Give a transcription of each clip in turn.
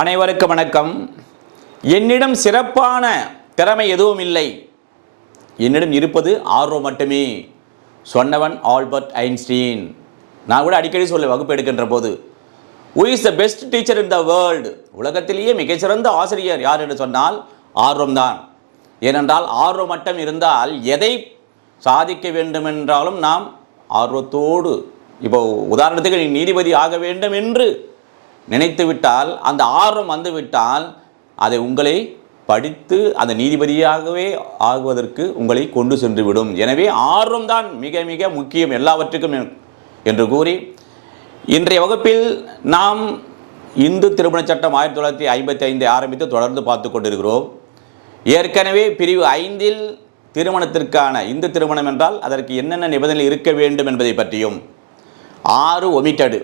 அனைவருக்கும் வணக்கம். என்னிடம் சிறப்பான திறமை எதுவும் இல்லை, என்னிடம் இருப்பது ஆர்வம் மட்டுமே சொன்னவன் ஆல்பர்ட் ஐன்ஸ்டீன். நான் கூட அடிக்கடி சொல்ல வகுப்பு எடுக்கின்ற போது, who is the best teacher in the world, உலகத்திலேயே மிகச்சிறந்த ஆசிரியர் யார் என்று சொன்னால் ஆர்வம்தான். ஏனென்றால் ஆர்வம் மட்டும் இருந்தால் எதை சாதிக்க வேண்டுமென்றாலும் நாம் ஆர்வத்தோடு, இப்போ உதாரணத்துக்கு நீ நீதிபதி ஆக வேண்டும் என்று நினைத்து விட்டால், அந்த ஆர்வம் வந்துவிட்டால் அதை உங்களை படித்து அந்த நீதிபதியாகவே ஆகுவதற்கு உங்களை கொண்டு சென்று விடும். எனவே ஆர்வம்தான் மிக மிக முக்கியம் எல்லாவற்றுக்கும் என்று கூறி, இன்றைய வகுப்பில் நாம் இந்து திருமண சட்டம் 1955 ஆரம்பித்து தொடர்ந்து பார்த்து கொண்டிருக்கிறோம். ஏற்கனவே பிரிவு 5 திருமணத்திற்கான, இந்து திருமணம் என்றால் அதற்கு என்னென்ன நிபந்தனை இருக்க வேண்டும் என்பதை பற்றியும், 6 ஒமிட்டடு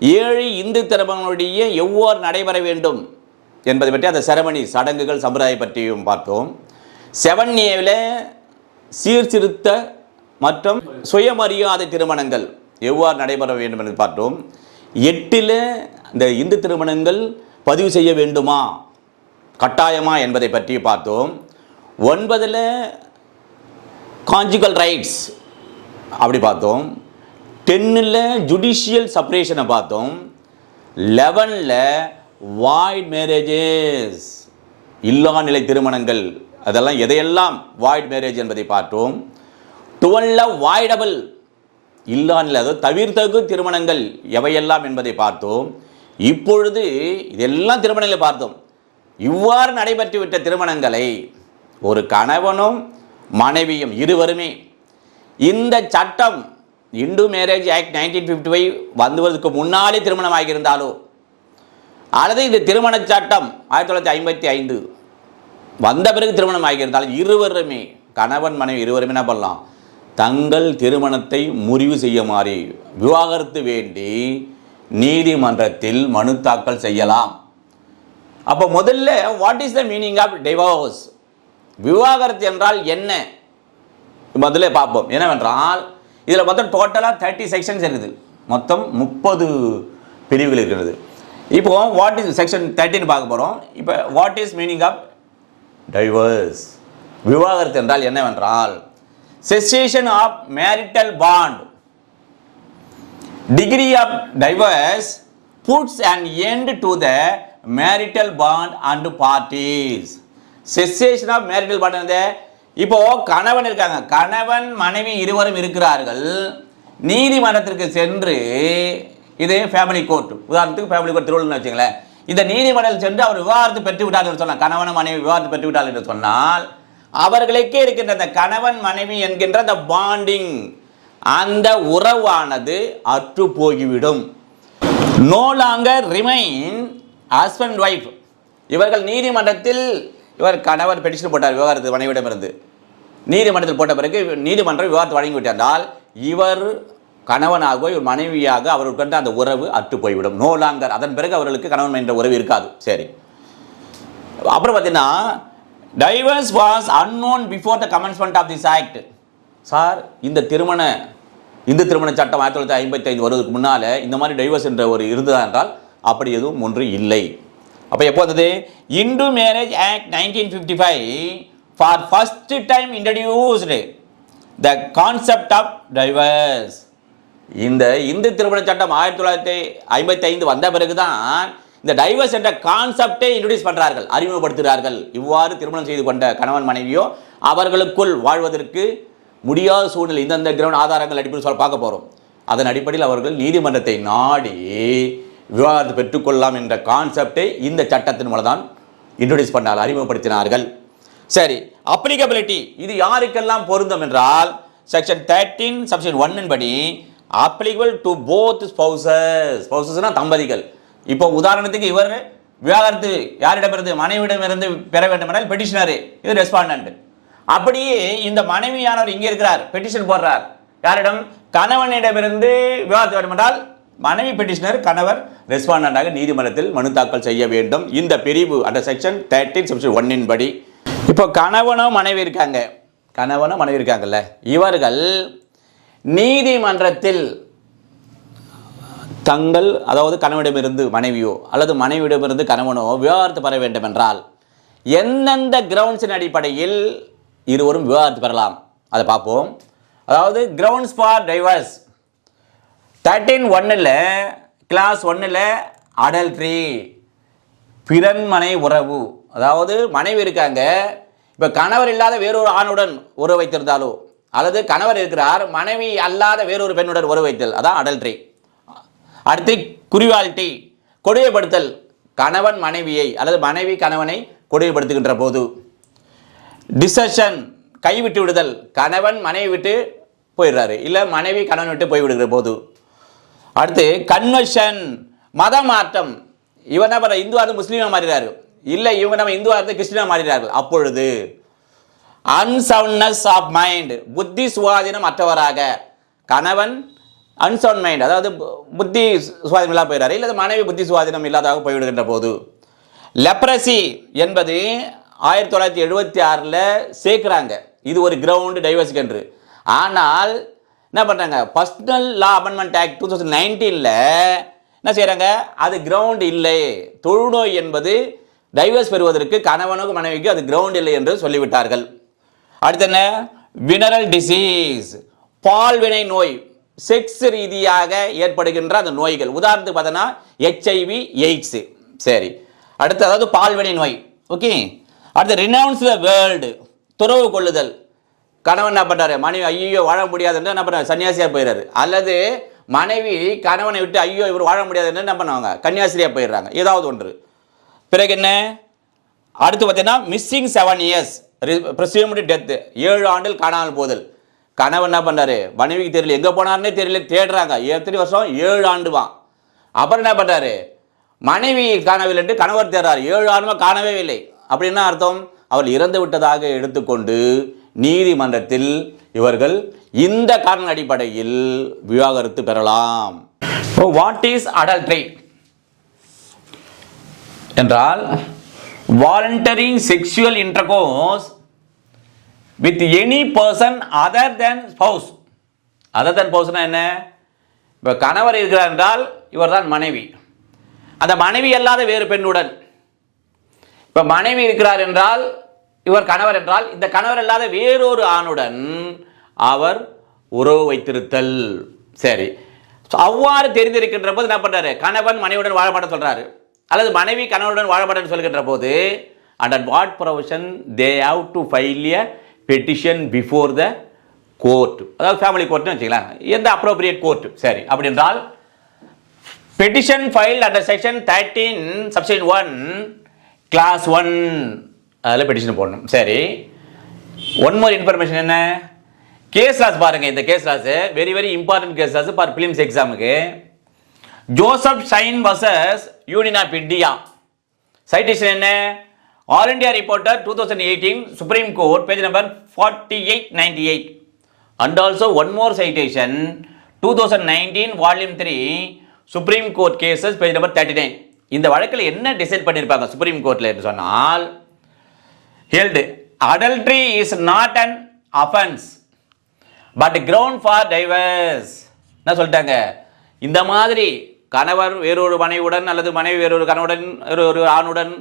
7 இந்து திருமணங்களுடைய எவ்வாறு நடைபெற வேண்டும் என்பதை பற்றி, அந்த செரமனி சடங்குகள் சம்பிரதாயம் பற்றியும் பார்த்தோம். 7A சீர்திருத்த மற்றும் சுயமரியாதை திருமணங்கள் எவ்வாறு நடைபெற வேண்டும் என்று பார்த்தோம். 8 இந்த இந்து திருமணங்கள் பதிவு செய்ய வேண்டுமா, கட்டாயமா என்பதை பற்றி பார்த்தோம். 9 கான்ஜுகல் ரைட்ஸ் அப்படி பார்த்தோம். 10 ஜுடிஷியல் செப்பரேஷனை பார்த்தோம். 11 வாய்ட் மேரேஜஸ், இல்லா நிலை திருமணங்கள், அதெல்லாம் எதையெல்லாம் வாய்ட் மேரேஜ் என்பதை பார்த்தோம். 12 வாய்டபிள், இல்லா நிலை, அதாவது தவிர்த்தகு திருமணங்கள் எவையெல்லாம் என்பதை பார்த்தோம். இப்பொழுது இதெல்லாம் திருமணங்களை பார்த்தோம். இவ்வாறு நடைபெற்றுவிட்ட திருமணங்களை ஒரு கணவனும் மனைவியும் இருவருமே, இந்த சட்டம் இந்து மேரேஜ் ஆக்ட் 1955 வந்துவதற்கு முன்னாலே திருமணம் ஆகியிருந்தாலோ, அல்லது இந்த திருமண சட்டம் 1955 வந்த பிறகு திருமணம் ஆகியிருந்தாலும், இருவருமே கணவன் மனைவி இருவருமே என்ன பண்ணலாம், தங்கள் திருமணத்தை முறிவு செய்யுமாறு விவாகரத்து வேண்டி நீதிமன்றத்தில் மனு தாக்கல் செய்யலாம். அப்போ முதல்ல what is the meaning of divorce, விவாகரத்து என்றால் என்ன முதல்ல பார்ப்போம். என்னவென்றால் இதில் மொத்தம் டோட்டலாக 30 செக்ஷன்ஸ் இருக்குது, மொத்தம் 30 பிரிவுகள் இருக்கிறது. இப்போ வாட் இஸ் செக்ஷன் 13 பார்க்க போகிறோம். இப்போ what is meaning of divorce, விவாகரத்து என்றால் என்னவென்றால் cessation of marital bond, decree of divorce puts an end to the marital bond and parties. Cessation of marital bond, இப்போ கணவன் இருக்காங்க, கணவன் மனைவி இருவரும் இருக்கிறார்கள், நீதிமன்றத்திற்கு சென்று, இது ஃபேமிலி கோர்ட், உதாரணத்துக்கு ஃபேமிலி கோர்ட் திருவள்ளூர்னு வச்சுங்களேன், இந்த நீதிமன்றத்தில் சென்று அவர் விவாகரத்து பெற்று விட்டார் என்று சொன்னால், கணவன் மனைவி விவாகரத்து பெற்று விட்டார் என்று சொன்னால், அவர்களுக்கே இருக்கின்ற அந்த கணவன் மனைவி என்கின்ற அந்த பாண்டிங், அந்த உறவானது அற்று போய்விடும். No longer remain husband wife. இவர்கள் நீதிமன்றத்தில், இவர் கணவர் பெட்டிஷன் போட்டார் விவாகரத்து மனைவிடமிருந்து, நீதிமன்றத்தில் போட்ட பிறகு நீதிமன்றம் விவாகரத்து வழங்கிவிட்டால் இவர் கணவனாகவோ இவர் மனைவியாக அவர்களுக்கு அந்த உறவு அற்று போய்விடும். நோ லாங்கர், அதன் பிறகு அவர்களுக்கு கணவன் என்ற உறவு இருக்காது. சரி, அப்புறம் பார்த்தீங்கன்னா divorce was unknown before the commencement of this act. Sir, இந்த இந்து திருமண சட்டம் 1955 வருவதற்கு முன்னால் இந்த மாதிரி டைவர்ஸ் என்ற ஒரு இருந்ததா என்றால் அப்படி எதுவும் ஒன்று இல்லை. அப்போ எப்போ வந்தது? Hindu marriage act 1955 for first time introduced the concept of divorce. இந்த இந்து திருமண சட்டம் 1955 வந்த பிறகுதான் இந்த டைவர்ஸ் என்ற கான்செப்டை இன்ட்ரடியூஸ் பண்ணுறார்கள், அறிமுகப்படுத்துகிறார்கள். இவ்வாறு திருமணம் செய்து கொண்ட கணவன் மனைவியோ அவர்களுக்குள் வாழ்வதற்கு முடியாத சூழ்நிலை, இந்தந்த கிரவுண்ட் ஆதாரங்கள் அடிப்படையில் சொல்ல பார்க்க போகிறோம். அதன் அடிப்படையில் அவர்கள் நீதிமன்றத்தை நாடி விவாகரத்து பெற்றுக்கொள்ளலாம் என்ற கான்செப்டை இந்த சட்டத்தின் மூலம் தான் இன்ட்ரோடியூஸ் பண்ணார், அறிமுகப்படுத்தினார்கள். சரி, அப்ளிகபிலிட்டி, இது யாருக்கெல்லாம் பொருந்தும் என்றால் செக்ஷன் 13 செக்ஷன் 1 படி அப்ளிகபிள் டு போத் ஸ்பௌசஸ். ஸ்பௌசஸ்னா தம்பதிகள். இப்போ உதாரணத்துக்கு இவர் விவாகரத்து யாரிடமிருந்து, மனைவியிடமிருந்து பெற வேண்டும் என்றால் பெட்டிஷனரு, இது ரெஸ்பாண்டன்ட். அப்படியே இந்த மனைவியானவர் இங்கே இருக்கிறார், பெட்டிஷன் போடுறார், யாரிடம், கணவனிடமிருந்து விவாகரத்து வேண்டும் என்றால் மனைவி பெட்டிஷனர், கணவர் ரெஸ்பாண்டண்டாக நீதிமன்றத்தில் மனு தாக்கல் செய்ய வேண்டும். இந்த பிரிவு அந்த செக்ஷன் 13 செக்ஷன் 1 படி. இப்போ கணவனும் மனைவி இருக்காங்கல்ல, இவர்கள் நீதிமன்றத்தில் தங்கள் அதாவது கணவனிடமிருந்து மனைவியோ அல்லது மனைவியிடமிருந்து கணவனோ விவாகரத்து பெற வேண்டும் என்றால் எந்தெந்த கிரவுண்ட்ஸின் அடிப்படையில் இருவரும் விவாகரத்து பெறலாம் அதை பார்ப்போம். அதாவது grounds for divorce 13(1) clause 1 adultery, பிறன்மனை உறவு. அதாவது மனைவி இருக்காங்க, இப்போ கணவர் இல்லாத வேறொரு ஆணுடன் உறவு வைத்திருந்தாலோ அல்லது கணவர் இருக்கிறார் மனைவி அல்லாத வேறொரு பெண்ணுடன் உறவு வைத்தல், அதான் அடல்ட்ரி. அடுத்து குரிவாலிட்டி, கொடுமைப்படுத்தல், கணவன் மனைவியை அல்லது மனைவி கணவனை கொடுமைப்படுத்துகின்ற போது. டிசஷன், கைவிட்டு விடுதல், கணவன் மனைவி விட்டு போயிடுறாரு இல்லை மனைவி கணவன் விட்டு போய்விடுகிற போது. அடுத்து கன்வர்ஷன், மத மாற்றம், இவன் என்ன இந்துவா இருந்து முஸ்லீமா மாறிறாரு இல்லை இவங்க நம்ம இந்துவா இருந்து கிறிஸ்டினா மாறிறார்கள் அப்பொழுது. அன்சவுண்ட்னஸ் ஆஃப் மைண்ட், புத்தி சுவாதீனம் அற்றவராக கணவன் அன்சவுண்ட் மைண்ட் அதாவது புத்தி சுவாதீனம் இல்லாத போயிடுறாரு இல்லை மனைவி புத்தி சுவாதீனம் இல்லாதாக போய்விடுகின்ற போது. லெப்ரசி என்பது 1976 சேர்க்கிறாங்க, இது ஒரு கிரவுண்ட் டைவர்ஸுக்கு என்று. ஆனால் என்ன பண்ணுறாங்க, பர்சனல் லா அமெண்ட்மெண்ட் ஆக்ட் 2019 என்ன செய்கிறாங்க, அது கிரவுண்ட் இல்லை, தொழுநோய் என்பது டைவர்ஸ் பெறுவதற்கு கணவனுக்கு மனைவிக்கு அது கிரவுண்ட் இல்லை என்று சொல்லிவிட்டார்கள். அடுத்து என்ன, வினரல் டிசீஸ், பால்வினை நோய், செக்ஸ் ரீதியாக ஏற்படுகின்ற அந்த நோய்கள். உதாரணத்துக்கு பார்த்தோன்னா HIV எய்ட்ஸ். சரி, அடுத்து அதாவது பால்வினை நோய். ஓகே, அடுத்து ரினவுன்ஸ் த வேர்ல்டு, துறவு கொள்ளுதல், கணவன் என்ன பண்ணுறாரு மனைவி ஐயோ வாழ முடியாதுன்னு என்ன பண்ணுறாரு சன்னியாசியாக போயிடுறாரு, அல்லது மனைவி கணவனை விட்டு ஐயோ இவர் வாழ முடியாதுன்னு என்ன பண்ணுவாங்க கன்னியாசிரியாக போயிடுறாங்க, ஏதாவது ஒன்று. பிறகு என்ன, அடுத்து பார்த்தீங்கன்னா மிஸ்ஸிங் 7 years, ப்ரெஸ்யூம்டு டெத்து, 7 ஆண்டுகள் காணாமல் போதல். கணவன் என்ன பண்ணுறாரு மனைவிக்கு தெரியல, எங்கே போனார்னே தெரியல, தேடுறாங்க, எத்தனை வருஷம் 7 ஆண்டுவான். அப்புறம் என்ன பண்ணுறாரு மனைவி காணவில்லை, கணவர் தேடுறாரு, 7 ஆண்டுமா காணவே இல்லை. அப்படின்னா அர்த்தம் அவர் இறந்து விட்டதாக எடுத்துக்கொண்டு நீதிமன்றத்தில் இவர்கள் இந்த காரண அடிப்படையில் விவாகரத்து பெறலாம். வாட் இஸ் அடல்ட்ரி என்றால் voluntary sexual intercourse with any person other than spouse. other than spouse என்ன, இப்போ கணவர் இருக்கிறார் என்றால் இவர் தான் மனைவி, அந்த மனைவி அல்லாத வேறு பெண்ணுடன். இப்போ மனைவி இருக்கிறார் என்றால் இவர் கணவர் என்றால் இந்த கணவர் அல்லாத வேறொரு ஆணுடன் அவர் உறவு வைத்திருத்தல். சரி, அவ்வாறு தெரிந்திருக்கின்ற போது என்ன பண்றாரு, கணவன் மனைவியுடன் வாழ மாட்டேன்னு சொல்றாரு, அல்லது மனைவி கணவனுடன் வாழ மாட்டேன்னு சொல்கின்ற போது under what provision they have to file a petition before the court, அதாவது ஃபேமிலி கோர்ட்னு வச்சுக்கலாம், எந்த அப்ரோப்ரியேட் கோர்ட். சரி, அப்படி என்றால் petition file under section 13 subsection 1 clause 1 அதில் பெட்டிஷன் போடணும். சரி, ஒன் மோர் இன்ஃபர்மேஷன் என்ன, கேஸ் லாஸ் பாருங்க. இந்த case laws very very important case laws for prelims எக்ஸாமுக்கு. Joseph Shine versus union of India. Citation என்ன, all India reporter 2018 supreme court page number 4898. And also one more citation 2019 volume 3 supreme court cases page number 39. இந்த வழக்கில் என்ன decide பண்ணியிருப்பாங்க supreme கோர்ட்டில் என்று சொன்னால், held adultery is not an offense but ground for divorce. என்ன சொல்லிட்டாங்க, இந்த மாதிரி கணவர் வேறொரு மனைவியுடன் அல்லது மனைவி வேறொரு கணவனுடன் வேறொரு ஆணுடன்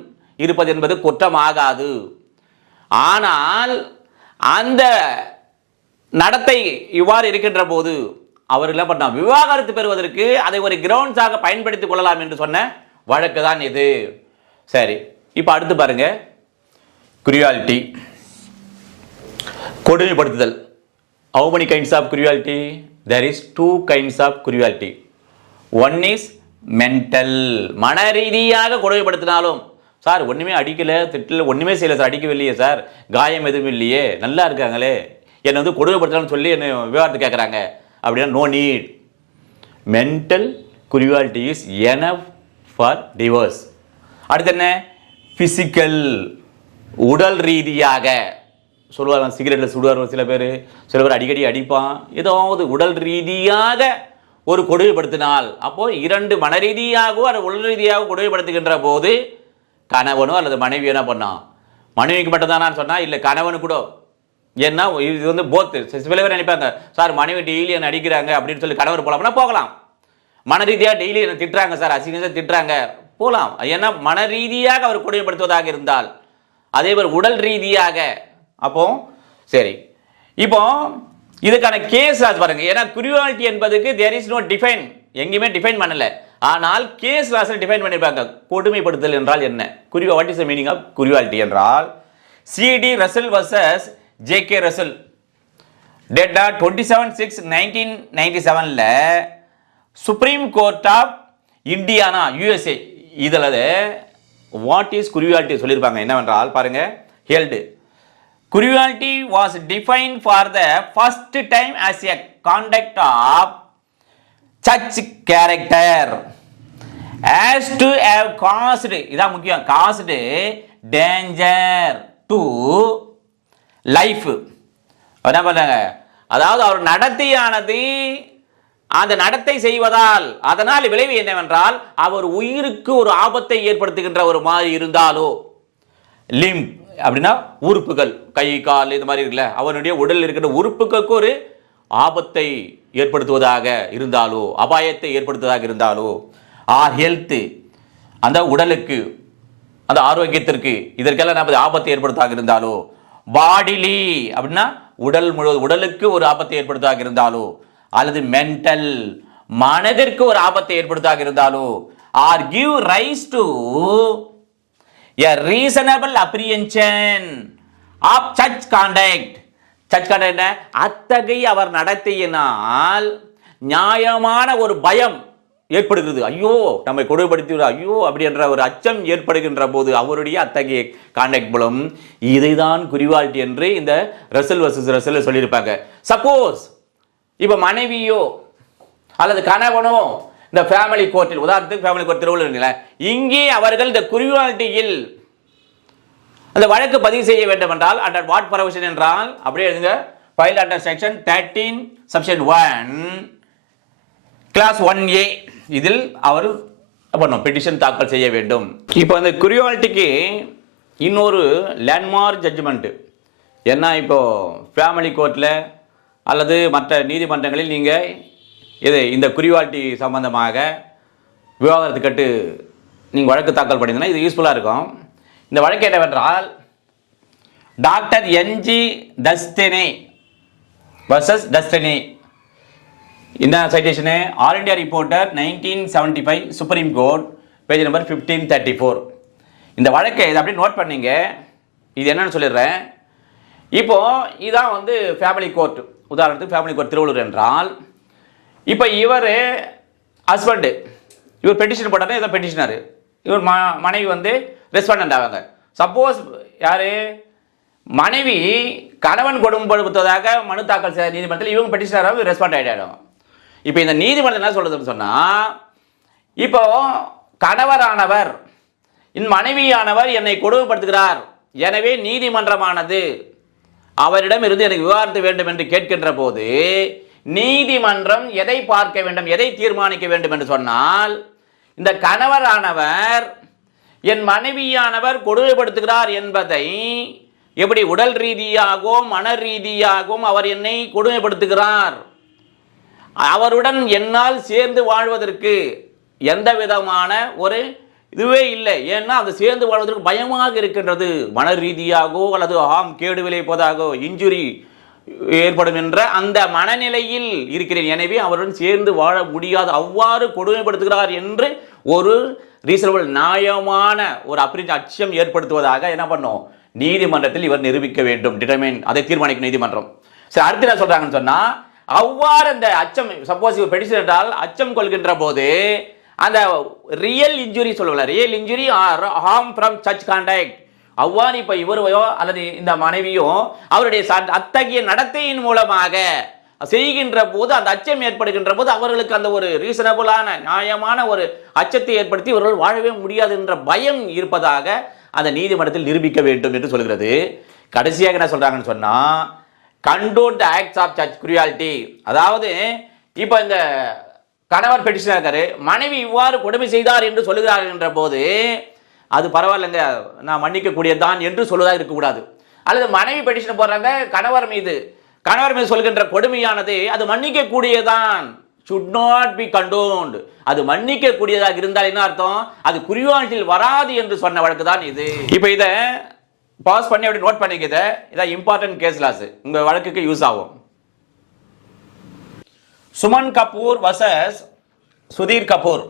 இருப்பது என்பது குற்றமாகாது, ஆனால் அந்த நடத்தை இவ்வாறு இருக்கின்ற போது அவர் என்ன பண்ணார், விவாகரத்து பெறுவதற்கு அதை ஒரு கிரவுண்ட்ஸாக பயன்படுத்திக் கொள்ளலாம் என்று சொன்ன வழக்கு தான் இது. சரி, இப்போ அடுத்து பாருங்க, cruelty, கொடுமைப்படுத்துதல். How many kinds of cruelty? There is 2 kinds of cruelty. One is mental, மன ரீதியாக கொடுமைப்படுத்தினாலும், சார் ஒன்றுமே அடிக்கலை திட்டல ஒன்றுமே செய்யலை சார், அடிக்கவில்லையே சார், காயம் எதுவும் இல்லையே, நல்லா இருக்காங்களே, என்னை வந்து கொடுமைப்படுத்தலாம்னு சொல்லி என்னை விவாதத்தை கேட்குறாங்க அப்படின்னா no need. Mental cruelty is enough for divorce. அடுத்து என்ன, பிசிக்கல், உடல் ரீதியாக சொல்லுவாங்க, சிகரெட்டில் சுடுவார் சில பேர், சில பேர் அடிக்கடி அடிப்பான், ஏதாவது உடல் ரீதியாக ஒரு கொடுமைப்படுத்தினால், அப்போ 2 மன ரீதியாகவோ அல்லது உடல் ரீதியாக கொடுமைப்படுத்துகின்ற போது கணவனோ அல்லது மனைவி என்ன பண்ணான், மனைவிக்கு மட்டும்தானான்னு சொன்னால் இல்லை கணவனு கூட. ஏன்னா இது வந்து போத்து, சில பேர் நினைப்பாங்க சார் மனைவி டெய்லி என்ன அடிக்கிறாங்க அப்படின்னு சொல்லி கணவர் போகலாம்னா போகலாம், மன ரீதியாக டெய்லி என்ன திட்டுறாங்க சார், அசிங்கமாக திட்டுறாங்க, போகலாம். ஏன்னா மன ரீதியாக அவர் கொடுமைப்படுத்துவதாக இருந்தால், அதே மாதிரி உடல் ரீதியாக, அப்போ சரி. இப்போ இதுக்கான கேஸ் பாருங்க. ஏன்னா குரியாலிட்டி என்பதுக்கு தேர் இஸ் நோ டிஃபைன், எங்கேயுமே டிஃபைன் பண்ணல. ஆனால் கேஸ் லாஸ்ல டிஃபைன் பண்ணிருப்பாங்க. கொடுமைப்படுத்தல் என்றால் என்ன? What is the meaning of cruelty என்றால், CD Russell versus J K. Russell, data 27/6/1997ல supreme court of Indiana USA இதில் வாட் இஸ் குரியாலிட்டி சொல்லியிருப்பாங்க. என்னவென்றால் பாருங்க, held cruelty was defined for the first time as a conduct of such character as to have caused, இதான் முக்கியம், caused danger to life. என்ன பண்றாங்க? அதாவது அவர் நடத்தையானது அந்த நடத்தை செய்வதால் அதனால் விளைவு என்னவென்றால் அவர் உயிருக்கு ஒரு ஆபத்தை ஏற்படுத்துகின்ற ஒரு மாதிரி இருந்தாலோ, லிம் அப்படின்னா உறுப்புகள், கை கால் இது மாதிரி இருக்குல்ல, அவனுடைய உடலில் இருக்கிற உறுப்புகளுக்கு ஒரு ஆபத்தை ஏற்படுத்துவதாக இருந்தாலோ, அபாயத்தை ஏற்படுத்துவதாக இருந்தாலோ, ஆர் ஹெல்த் அந்த உடலுக்கு அந்த ஆரோக்கியத்திற்கு இதற்கெல்லாம் நம்ம ஆபத்தை ஏற்படுத்துவதாக இருந்தாலோ, பாடிலி அப்படின்னா உடல் உடலுக்கு ஒரு ஆபத்தை ஏற்படுத்துவதாக இருந்தாலோ, அல்லது மென்டல் மனதிற்கு ஒரு ஆபத்தை ஏற்படுத்துவதாக இருந்தாலோ, or give rise to a reasonable apprehension of such conduct. such conduct அத்தகைய அவர் நடத்தையினால் நியாயமான ஒரு பயம் ஏற்படுகிறது. ஐயோ நம்மை கொடுமைப்படுத்தி, ஐயோ அப்படி என்ற ஒரு அச்சம் ஏற்படுகின்ற போது அவருடைய அத்தகைய கான்டாக்ட் மூலம் இதைதான் குரியாலிட்டி என்று இந்த ரசல் வர்சஸ் ரசல் சொல்லியிருப்பாங்க. சப்போஸ் இப்ப மனைவியோ அல்லது கணவனோ இந்த ஃபேமிலி கோர்ட்டில், உதாரணத்துக்கு ஃபேமிலி கோர்ட் திருவள்ளூர், இங்கே அவர்கள் இந்த குரியாலிட்டியில் அந்த வழக்கு பதிவு செய்ய வேண்டும் என்றால் அண்டர் வாட் ப்ரொவிஷன் என்றால் அப்படியே எழுதுங்க, file under section 13 subsection 1 clause 1A இதில் அவர் பெட்டிஷன் தாக்கல் செய்ய வேண்டும். இப்போ அந்த குரியாலிட்டிக்கு இன்னொரு லேண்ட்மார்க் ஜட்ஜ்மெண்ட் என்ன, இப்போ ஃபேமிலி கோர்ட்டில் அல்லது மற்ற நீதிமன்றங்களில் நீங்கள் இந்த குரியாலிட்டி சம்பந்தமாக விவாகரத்து கட்டு நீங்கள் வழக்கு தாக்கல் பண்ணிங்கன்னா இது யூஸ்ஃபுல்லாக இருக்கும். இந்த வழக்கு என்னவென்றால் doctor NG Dastane versus Dastane. இந்த citation all India reporter 1975 supreme court page number 1534. இந்த வழக்கை இதை அப்படியே நோட் பண்ணீங்க. இது என்னன்னு சொல்லிடுறேன். இப்போ இதான் ஃபேமிலி கோர்ட், உதாரணத்துக்கு ஃபேமிலி கோர்ட் திருவள்ளூர் என்றால், இப்போ இவர் ஹஸ்பண்டு, இவர் பெட்டிஷன் போட்டாரு, இதான் பெட்டிஷனர், இவர் மனைவி ரெஸ்பாண்டன்ட் ஆவாங்க. சப்போஸ் யாரு மனைவி கணவன் கொடுமைப்படுத்துவதாக மனு தாக்கல் செய்த நீதிமன்றத்தில் இவங்க பெட்டிஷனராக ரெஸ்பாண்ட் ஆகிடும். இப்போ இந்த நீதிமன்றம் என்ன சொல்றதுன்னு சொன்னா, இப்போ கணவரானவர் மனைவியானவர் என்னை கொடுமைப்படுத்துகிறார், எனவே நீதிமன்றமானது அவரிடம் இருந்து எனக்கு விவாகரத்து வேண்டும் என்று கேட்கின்ற போது நீதிமன்றம் எதை பார்க்க வேண்டும், எதை தீர்மானிக்க வேண்டும் என்று சொன்னால், இந்த கணவரானவர் என் மனைவியானவர் கொடுமைப்படுத்துகிறார் என்பதை எப்படி உடல் ரீதியாகவும் மன ரீதியாகவும் அவர் என்னை கொடுமைப்படுத்துகிறார், அவருடன் என்னால் சேர்ந்து வாழ்வதற்கு எந்த விதமான ஒரு இதுவே இல்லை, ஏன்னா அது சேர்ந்து வாழ்வதற்கு பயமாக இருக்கின்றது, மன ரீதியாகவோ அல்லது கேடு விளைவிப்பதாகவோ இன்ஜுரி ஏற்படும் என்ற அந்த மனநிலையில் இருக்கிறேன், எனவே அவருடன் சேர்ந்து வாழ முடியாது, அவ்வாறு கொடுமைப்படுத்துகிறார் என்று ஒரு ரீசனபிள் நியாயமான ஒரு அச்சம் ஏற்படுத்துவதாக என்ன பண்ணும், நீதிமன்றத்தில் இவர் நிரூபிக்க வேண்டும், டிட்டர்மைன், அதை தீர்மானிக்கும் நீதிமன்றம். சரி, அடுத்து என்ன சொல்றாங்கன்னு சொன்னா, அவ்வாறு அந்த அச்சம், சப்போஸ் இவர் பெட்டிஷன் என்றால் அச்சம் கொள்கின்ற போது அந்த ரியல் இன்ஜுரி சொல்லுவாங்க, real injury R harm from such contact, அவ்வாறு இப்ப இவரையோ அல்லது இந்த மனைவியோ அவருடைய அத்தகைய நடத்தையின் மூலமாக செய்கின்ற போது அந்த அச்சம் ஏற்படுகின்ற போது அவர்களுக்கு அந்த ஒரு ரீசனபிளான நியாயமான ஒரு அச்சத்தை ஏற்படுத்தி இவர்கள் வாழவே முடியாது என்ற பயம் இருப்பதாக அந்த நீதிமன்றத்தில் நிரூபிக்க வேண்டும் என்று சொல்கிறது. கடைசியாக என்ன சொல்றாங்கன்னு சொன்னா, condone the acts of such cruelty, அதாவது இப்போ இந்த கணவர் பெட்டிஷனர் இருக்காரு, மனைவி இவ்வாறு கொடுமை செய்தார் என்று சொல்லுகிறார் என்ற போது அது பரவாயில்லைங்க, நான் மன்னிக்க கூடியதான் என்று சொல்வதாக இருக்கக்கூடாது. அல்லது மனைவி பெட்டிஷன் போடுறாங்க கணவர் மீது சொல்கின்ற கொடுமையானது அது மன்னிக்க கூடியதான் should not be condoned. அது மன்னிக்க கூடியதாக இருந்தால் என்ன அர்த்தம்? அது குறிவாட்டில் வராது என்று சொன்ன வழக்கு தான் இது. இப்போ இதை பாஸ் பண்ணி அப்படி நோட் பண்ணிக்கித. இதான் இம்பார்ட்டன்ட் கேஸ் லாஸ், உங்க வழக்குக்கு யூஸ் ஆகும். சுமன் கபூர் வர்சஸ் சுதீர் கபூர்.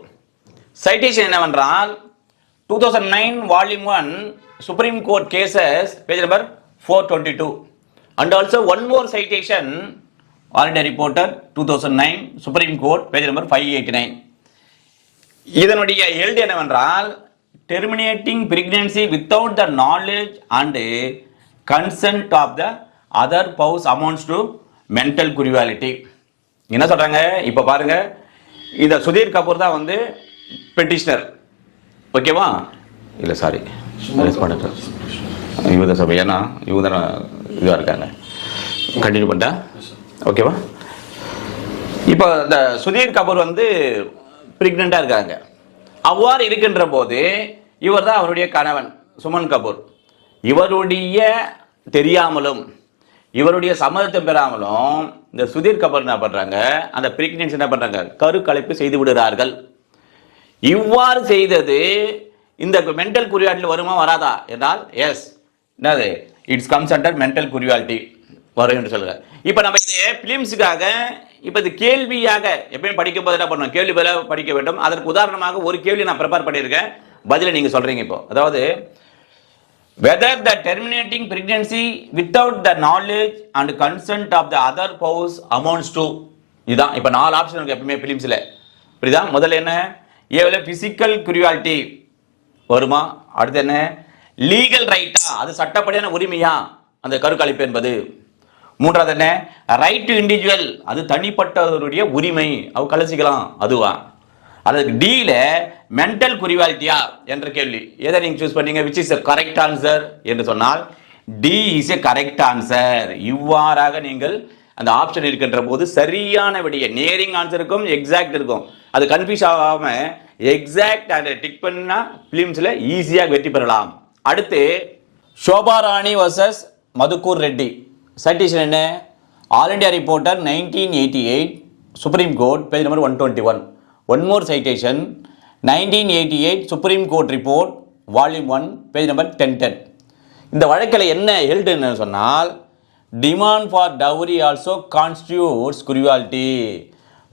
சைட்டேஷன் என்னவென்றால் 2009 volume 1 supreme court cases page number 422 and also one more citation already reported 2009 Supreme Court page number 589. இதனுடைய எழுதி என்னவென்றால் terminating pregnancy without the knowledge and consent of the other spouse amounts to mental cruelty. என்ன சொல்றாங்க இப்ப பாருங்க, இந்த சுதீர் கபூர் தான் வந்து பெட்டிஷனர், ஓகேவா? இல்ல சாரி ரெஸ்பாண்டன்ட் இவங்க சபை, ஏன்னா இவங்க தான் இதுவாக இருக்காங்க. கண்டினியூ பண்ணிட்டா ஓகேவா? இப்போ இந்த சுதீர் கபூர் வந்து பிரெக்னெண்ட்டாக இருக்காங்க. அவ்வாறு இருக்கின்ற போது இவர் தான் அவருடைய கணவன் சுமன் கபூர். இவருடைய தெரியாமலும் இவருடைய சம்மதத்தை பெறாமலும் இந்த சுதீர் கபூர் என்ன பண்ணுறாங்க, அந்த பிரெக்னன்சி என்ன பண்ணுறாங்க, கருக்கலைப்பு செய்து விடுகிறார்கள். இவ்வாறு செய்தது இந்த மென்டல் குரியாட்டில் வருமா வராதா என்றால் எஸ், என்னது, it's comes under mental cruelty வரும் என்று சொல்லுங்க. இப்போ நம்ம இது பிலிம்ஸுக்காக இப்போ இது கேள்வியாக எப்பயும் படிக்கும் போது என்ன பண்ணுவோம், கேள்வி பதிலாக படிக்க வேண்டும். அதற்கு உதாரணமாக ஒரு கேள்வி நான் ப்ரிப்பேர் பண்ணியிருக்கேன், பதிலை நீங்கள் சொல்கிறீங்க. இப்போ அதாவது whether the terminating pregnancy without the knowledge and consent of the other spouse amounts to, இதுதான். இப்போ 4 ஆப்ஷன் இருக்கு எப்பவுமே பிலிம்ஸில், புரியுதா? முதல்ல என்ன, ஏவல பிசிக்கல் குரியாலிட்டி வருமா? அடுத்து என்ன, லீகல் ரைட்டா, அது சட்டப்படியான உரிமையா அந்த கருக்கலைப்பு என்பது? மூன்றாவது என்ன, ரைட் டு இண்டிவிஜுவல், அது தனிப்பட்டவருடைய உரிமை, அவ கலசிக்கலாம் அதுவா? அதுக்கு டீல மென்டல் குரிவாலிட்டியா என்ற கேள்வி. எதை நீங்க சூஸ் பண்ணீங்க, விச் இஸ் கரெக்ட் ஆன்சர் என்று சொன்னால் D is a correct answer. இவ்வாறாக நீங்கள் அந்த ஆப்ஷன் இருக்கின்ற போது சரியான விடைய நேரிங் ஆன்சர் இருக்கும், எக்ஸாக்ட் இருக்கும். அது கன்ஃபியூஸ் ஆகாம எக்ஸாக்ட் அதை டிக் பண்ணா பிலிம்ஸ்ல ஈஸியாக வெற்றி பெறலாம். அடுத்து ஷோபா ராணி வர்சஸ் மதுக்கூர் ரெட்டி. சைட்டேஷன் என்ன, all India reporter 1988 supreme court page number 121. One more citation 1988 supreme court report volume 1 page number 1010. இந்த வழக்கில் என்ன எழுதுன்னு சொன்னால், demand for dowry also constitutes cruelty,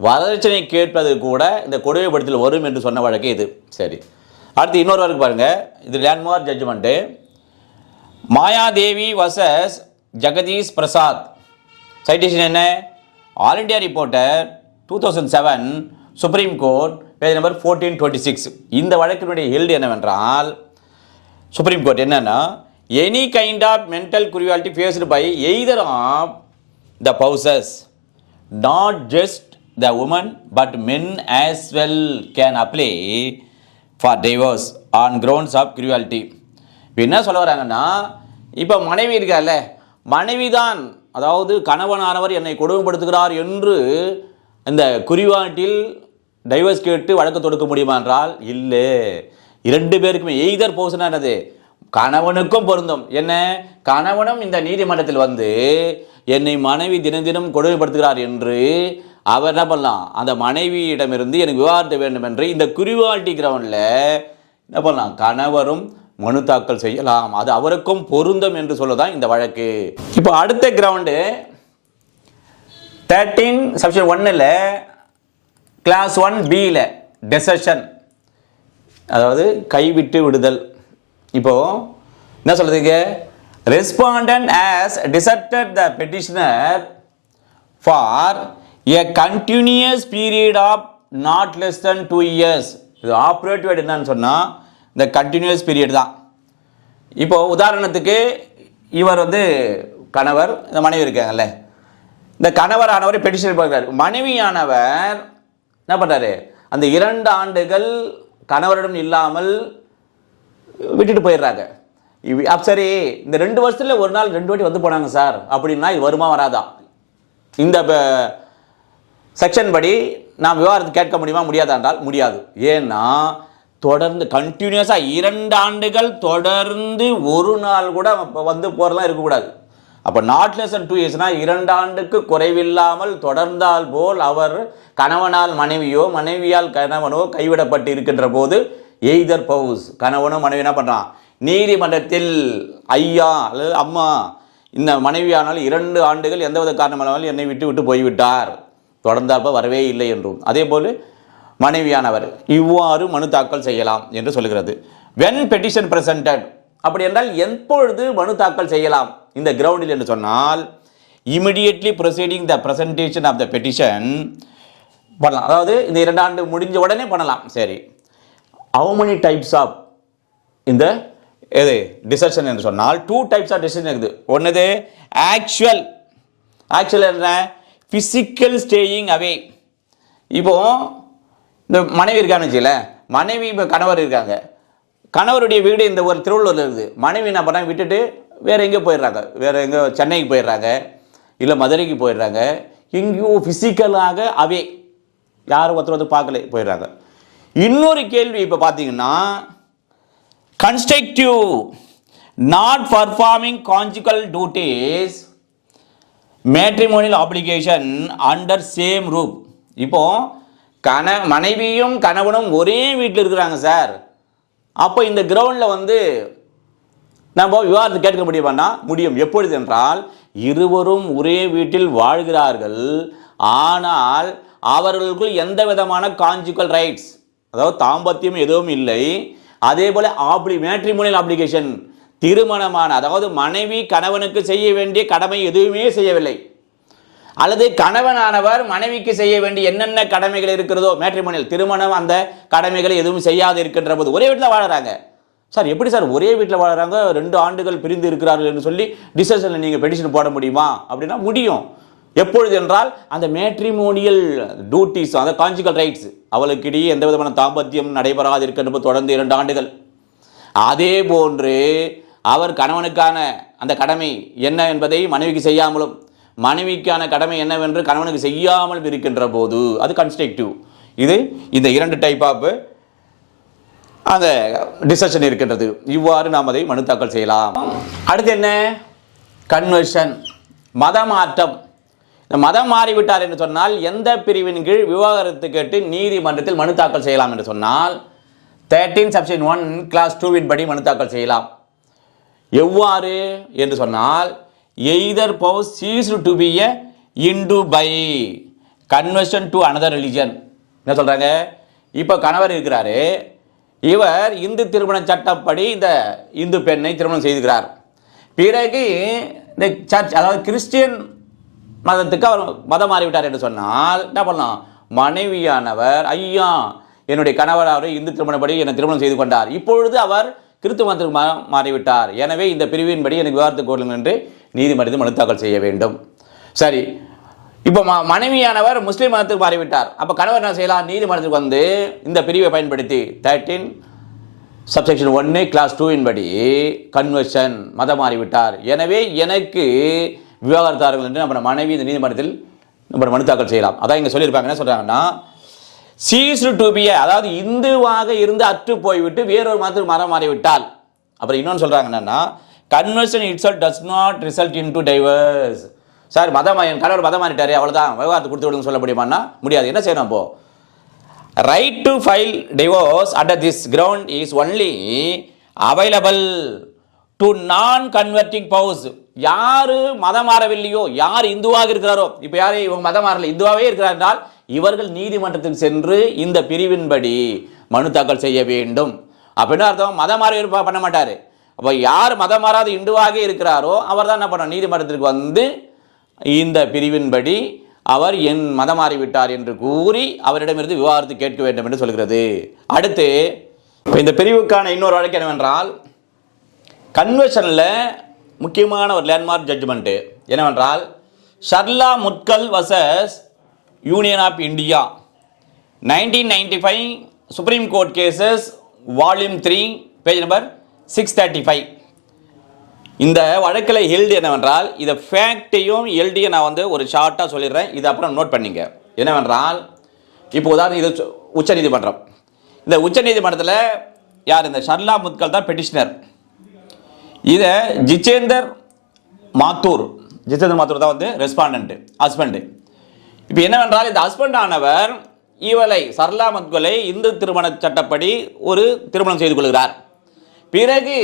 வரதட்சணை கேட்பது கூட இந்த கொடுமைப்படுத்தல் வரும் என்று சொன்ன வழக்கு இது. சரி, அடுத்து இன்னொரு வழக்கு பாருங்க, இது landmark judgement. Mayadevi versus Jagdish Prasad. Citation என்ன, all India reporter 2007 supreme court page number 1426. இந்த வழக்கினுடைய ஹெல்டு என்னவென்றால், சுப்ரீம் கோர்ட் என்னன்னா, any kind of mental cruelty faced by either of the spouses, not just the women but men as well can apply for divorce on grounds of cruelty. இப்போ என்ன சொல்ல வராங்கன்னா, இப்போ மனைவி இருக்கார்ல, மனைவி தான், அதாவது கணவனானவர் என்னை கொடுமைப்படுத்துகிறார் என்று இந்த குறிவாட்டில் டைவர்ஸ் கேட்டு வழக்கு தொடுக்க முடியுமா என்றால் இல்லை. 2 பேருக்குமே எய்தர் போர்ஷன் என்னது, கணவனுக்கும் பொருந்தும். என்ன, கணவனும் இந்த நீதிமன்றத்தில் வந்து என்னை மனைவி தினம் தினம் கொடுமைப்படுத்துகிறார் என்று அவர் என்ன பண்ணலாம், அந்த மனைவியிடமிருந்து எனக்கு விவாகரத்து வேண்டும் என்று இந்த குறிவாட்டி கிரவுண்டில் என்ன பண்ணலாம், கணவரும் மனு தாக்கல் செய்யலாம், அது அவருக்கும் பொருந்தும் என்று சொல்லதான் இந்த வழக்கு. இப்போ அடுத்த கிரவுண்டு 13 செக்ஷன் 1ல் கிளாஸ் 1B டெசர்ஷன், அதாவது கைவிட்டு விடுதல். இப்போ என்ன சொல்றதுங்க, respondent has deserted the petitioner for a continuous period of not less than 2 years. இது ஆப்ரேட்டிவ் என்னன்னு சொன்னால் இந்த கண்டினியூஸ் பீரியட் தான். இப்போ உதாரணத்துக்கு இவர் வந்து கணவர், இந்த மனைவி இருக்காங்கல்ல, இந்த கணவரானவர் பெட்டிஷன் போகிறார், மனைவியானவர் என்ன பண்ணுறாரு, அந்த 2 ஆண்டுகள் கணவரிடம் இல்லாமல் விட்டுட்டு போயிடுறாங்க. சரி, இந்த 2 வருஷத்தில் ஒரு நாள் 2 வாட்டி வந்து போனாங்க சார் அப்படின்னா இது வருமா வராதா? இந்த செக்ஷன் படி நாம் விவாதத்தை கேட்க முடியுமா முடியாதா என்றால் முடியாது. ஏன்னா தொடர்ந்து கண்டினியூஸாக 2 ஆண்டுகள் தொடர்ந்து ஒரு நாள் கூட வந்து போகிறலாம் இருக்கக்கூடாது. அப்போ நாட் லெஸ் than 2 இயர்ஸ்னா 2 ஆண்டுக்கு குறைவில்லாமல் தொடர்ந்தால் போல் அவர் கணவனால் மனைவியோ மனைவியால் கணவனோ கைவிடப்பட்டு இருக்கின்ற போது எய்தர் பவுஸ் கணவனோ மனைவி என்ன பண்ணுறான், நீதிமன்றத்தில் ஐயா அல்லது அம்மா இந்த மனைவியானால் 2 ஆண்டுகள் எந்தவித காரணமானாலும் என்னை விட்டு விட்டு போய்விட்டார், தொடர்ந்தாற்ப வரவே இல்லை என்றும், அதே போல் மனைவியானவர் இவ்வாறு மனு தாக்கல் செய்யலாம் என்று சொல்கிறது. வென் பெட்டிஷன் பிரசன்டட், அப்படி என்றால் எப்பொழுது மனு தாக்கல் செய்யலாம் இந்த கிரவுண்டில் என்று சொன்னால், immediately proceeding the presentation of the petition பண்ணலாம். அதாவது இந்த 2 ஆண்டு முடிஞ்ச உடனே பண்ணலாம். சரி, ஹவு மெனி டைப்ஸ் ஆஃப் இந்த எது டிசிஷன் என்று சொன்னால் 2 டைப்ஸ் ஆஃப் டிசிஷன் இருக்குது. ஒன்றுது ஆக்சுவல் என்ன, ஃபிசிக்கல் ஸ்டேயிங் அவே. இப்போ இந்த மனைவி இருக்கான்னு வச்சுக்கல, மனைவி இப்போ கணவர் இருக்காங்க, கணவருடைய வீடு இந்த ஒரு திருவள்ளூரில் இருக்குது, மனைவி என்ன பண்ணாங்க விட்டுட்டு வேறு எங்கேயோ போயிடுறாங்க, வேறு எங்கேயோ சென்னைக்கு போயிடுறாங்க, இல்லை மதுரைக்கு போயிடுறாங்க, எங்கேயோ ஃபிசிக்கலாக அவே யாரும் ஒருத்தர் பார்க்கல போயிடுறாங்க. இன்னொரு கேள்வி இப்போ பார்த்தீங்கன்னா, constructive not performing conjugal duties matrimonial application under same roof. இப்போ மனைவியும் கணவனும் ஒரே வீட்டில் இருக்கிறாங்க சார், அப்போ இந்த கிரவுண்டில் வந்து நம்ம விவாதத்தை கேட்க முடியுமானா முடியும். எப்பொழுது என்றால், இருவரும் ஒரே வீட்டில் வாழ்கிறார்கள், ஆனால் அவர்களுக்குள் எந்த விதமான கான்ஜுகல் ரைட்ஸ், அதாவது தாம்பத்தியம் எதுவும் இல்லை. அதே போல மேட்ரிமோனியல் ஆப்ளிகேஷன் திருமணமான, அதாவது மனைவி கணவனுக்கு செய்ய வேண்டிய கடமை எதுவுமே செய்யவில்லை, அல்லது கணவனானவர் மனைவிக்கு செய்ய வேண்டிய என்னென்ன கடமைகள் இருக்கிறதோ மேட்ரிமோனியல் திருமணம் அந்த கடமைகளை எதுவும் செய்யாது இருக்கின்ற போது ஒரே வீட்டில் வாழறாங்க. சார் எப்படி சார் ஒரே வீட்டில் வாழறாங்க, 2 ஆண்டுகள் பிரிந்து இருக்கிறார்கள் என்று சொல்லி டிசிஷனில் நீங்கள் பெட்டிஷன் போட முடியுமா அப்படின்னா முடியும். எப்பொழுது என்றால், அந்த மேட்ரிமோனியல் டியூட்டிஸ், அந்த கான்ஜுகல் ரைட்ஸ், அவளுக்கிடையே எந்த விதமான தாம்பத்தியம் நடைபெறாது இருக்கின்ற தொடர்ந்து 2 ஆண்டுகள். அதே போன்று அவர் கணவனுக்கான அந்த கடமை என்ன என்பதை மனைவிக்கு செய்யாமலும், மனைவிக்கான கடமை என்னவென்று கணவனுக்கு செய்யாமல் இருக்கின்ற போது அது கன்ஸ்ட்ரக்டிவ். இது இந்த 2 டைப் ஆஃப் அந்த டிசிஷன் இருக்கின்றது. இவ்வாறு நாம் அதை மனு தாக்கல் செய்யலாம். அடுத்து என்ன, கன்வர்ஷன், மதமாற்றம். மதம் மாறிவிட்டார் என்று சொன்னால் எந்த பிரிவின் கீழ் விவாகரத்து கேட்டு நீதிமன்றத்தில் மனு தாக்கல் செய்யலாம் என்று சொன்னால் 13 Section 1 Clause 2 படி மனு தாக்கல் செய்யலாம். எவ்வாறு என்று சொன்னால், either spouse ceased to be a Hindu by conversion to another religion. என்ன சொல்றாங்க, இப்போ கணவர் இருக்கிறாரு, இவர் இந்து திருமண சட்டப்படி இந்த இந்து பெண்ணை திருமணம் செய்துகிறார், பிறகு இந்த சர்ச் அதாவது கிறிஸ்டியன் மதத்துக்கு அவர் மதம் மாறிவிட்டார் என்று சொன்னால் என்ன பண்ணலாம், மனைவியானவர் ஐயா என்னுடைய கணவர் அவரை இந்து திருமணப்படி என்னை திருமணம் செய்து கொண்டார், இப்பொழுது அவர் கிறிஸ்துவ மதத்துக்கு மாறிவிட்டார், எனவே இந்த பிரிவின்படி எனக்கு விவாதத்துக்கு கோருங்கள் என்று நீதிமன்றத்தில் மனு தாக்கல் செய்ய வேண்டும். சரி, இப்போ மனைவியானவர் முஸ்லீம் மதத்துக்கு மாறிவிட்டார், அப்போ கணவர் என்ன செய்யலாம், நீதிமன்றத்துக்கு வந்து இந்த பிரிவை பயன்படுத்தி 13 Subsection 1 Clause 2 படி கன்வர்ஷன் மதம் மாறிவிட்டார், எனவே எனக்கு விவாகரத்தார்கள் என்று நம்ம மனைவி இந்த நீதிமன்றத்தில் நம்ம மனு தாக்கல் செய்யலாம். அதான் இங்கே சொல்லியிருப்பாங்க, என்ன சொல்கிறாங்கன்னா, ceased to be, அதாவது இந்துவாக இருந்து அற்று போய்விட்டு வேறொரு மதத்துக்கு மதம் மாறிவிட்டால். அப்புறம் இன்னொன்று சொல்கிறாங்க என்னன்னா, conversion itself does not result into divorce. Sir என் கணவர் மதம் மாறிட்டாரு, அவ்வளோதான் விவாகரத்து கொடுத்து விடுங்க சொல்ல முடியுமான்னா முடியாது. என்ன செய்யணும், அப்போ right to file divorce under this ground is only available to நான் கன்வெர்டிங் ஸ்பௌஸ். யாரு மதம் மாறவில்லையோ, யார் இந்துவாக இருக்கிறாரோ, இப்போ யாரு இவங்க மதம் மாறல இந்துவாகவே இருக்கிறார் என்றால் இவர்கள் நீதிமன்றத்துக்கு சென்று இந்த பிரிவின்படி மனு தாக்கல் செய்ய வேண்டும். அப்படின்னு அர்த்தம், மதம் மாறி பண்ண மாட்டார். அப்போ யார் மதம் மாறாத இந்துவாக இருக்கிறாரோ அவர் தான் என்ன பண்ணணும், நீதிமன்றத்திற்கு வந்து இந்த பிரிவின்படி அவர் என் மதம் மாறிவிட்டார் என்று கூறி அவரிடமிருந்து விவாகரத்து கேட்க வேண்டும் என்று சொல்கிறது. அடுத்து இந்த பிரிவுக்கான இன்னொரு வழக்கு என்னவென்றால், கன்வென்ஷனில் முக்கியமான ஒரு லேண்ட்மார்க் ஜட்ஜ்மெண்ட்டு என்னவென்றால், Sarla Mudgal versus union of India 1995 supreme court cases volume 3 page number 635. இந்த வழக்கில் ஹெல்டு என்னவென்றால், இதை ஃபேக்டையும் எல்டியை நான் வந்து ஒரு ஷார்ட்டாக சொல்லிடுறேன், இது அப்புறம் நோட் பண்ணிங்க. என்னவென்றால், இப்போ உதாரணம் இது உச்ச நீதிமன்றம், இந்த உச்ச நீதிமன்றத்தில் யார், இந்த ஷர்லா முட்கல் தான் பெட்டிஷனர். இதை ஜிச்சேந்தர் மாத்தூர், ஜிதேந்திர மாத்தூர் தான் வந்து ரெஸ்பாண்டன்ட் ஹஸ்பண்ட். இப்போ என்னவென்றால் இந்த ஹஸ்பண்ட் ஆனவர் இவளை சரளா மத்குலை இந்து திருமண சட்டப்படி ஒரு திருமணம் செய்து கொள்கிறார். பிறகு